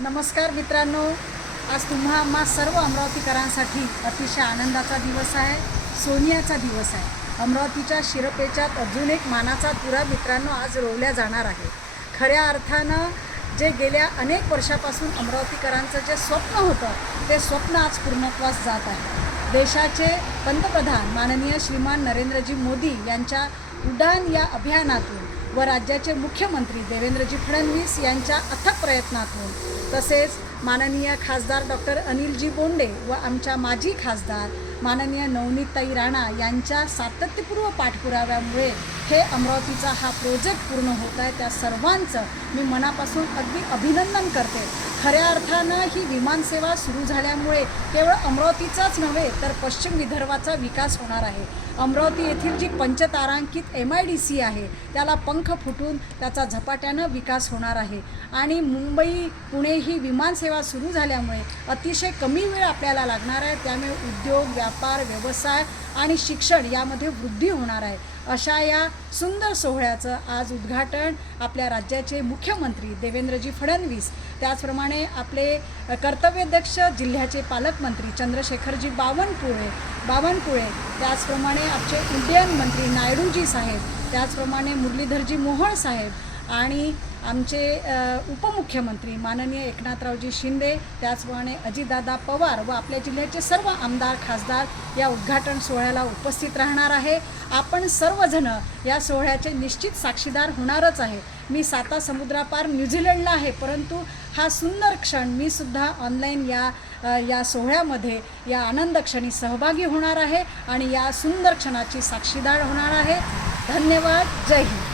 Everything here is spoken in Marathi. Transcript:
नमस्कार मित्रांनो. आज तुम्हा आम्हा सर्व अमरावतीकरांसाठी अतिशय आनंदाचा दिवस आहे. सोनियाचा दिवस आहे. अमरावतीच्या शिरपेच्यात अजून एक मानाचा तुरा मित्रांनो आज रोवल्या जाणार आहे. खऱ्या अर्थानं जे गेल्या अनेक वर्षापासून अमरावतीकरांचं जे स्वप्न होतं ते स्वप्न आज पूर्णत्वास जात आहे. देशाचे पंतप्रधान माननीय श्रीमान नरेंद्रजी मोदी यांच्या उडान या अभियानातून व राज्याचे मुख्यमंत्री देवेंद्रजी फडणवीस यांच्या अथक प्रयत्नातून तसेच माननीय खासदार डॉक्टर अनिलजी बोंडे व आमच्या माजी खासदार माननीय नवनीतताई राणा यांच्या सातत्यपूर्व पाठपुराव्यामुळे हे अमरावतीचा हा प्रोजेक्ट पूर्ण होत आहे. त्या सर्वांचं मी मनापासून अगदी अभिनंदन करते. खऱ्या अर्थानं ही विमानसेवा सुरू झाल्यामुळे केवळ अमरावतीचाच नव्हे तर पश्चिम विदर्भाचा विकास होणार आहे. अमरावती येथील जी पंचतारांकित एम आय डी सी आहे त्याला पंख फुटून त्याचा झपाट्यानं विकास होणार आहे. आणि मुंबई पुणे ही विमानसेवा सुरू झाल्यामुळे अतिशय कमी वेळ आपल्याला लागणार आहे. त्यामुळे उद्योग व्यापार व्यवसाय आणि शिक्षण यामध्ये वृद्धी होणार आहे. अशा या सुंदर सोहळ्याचं आज उद्घाटन आपल्या राज्याचे मुख्यमंत्री देवेंद्रजी फडणवीस त्याचप्रमाणे आपले कर्तव्यदक्ष जिल्ह्याचे पालकमंत्री चंद्रशेखरजी बावनकुळे बावनकुळे त्याचप्रमाणे आमचे उड्डयन मंत्री नायडूजी साहेब त्याचप्रमाणे मुरलीधरजी मोहोळ साहेब आणि आमचे उपमुख्यमंत्री माननीय एकनाथरावजी शिंदे त्याचप्रमाणे अजितदादा पवार व आपल्या जिल्ह्याचे सर्व आमदार खासदार या उद्घाटन सोहळ्याला उपस्थित राहणार आहे. आपण सर्वजण या सोहळ्याचे निश्चित साक्षीदार होणारच आहे. मी साता समुद्रापार न्यूझीलंडला आहे परंतु हा सुंदर क्षण मी सुद्धा ऑनलाईन या या सोहळ्यामध्ये या आनंद क्षणी सहभागी होणार आहे आणि या सुंदर क्षणाची साक्षीदार होणार आहे. धन्यवाद. जय हिंद.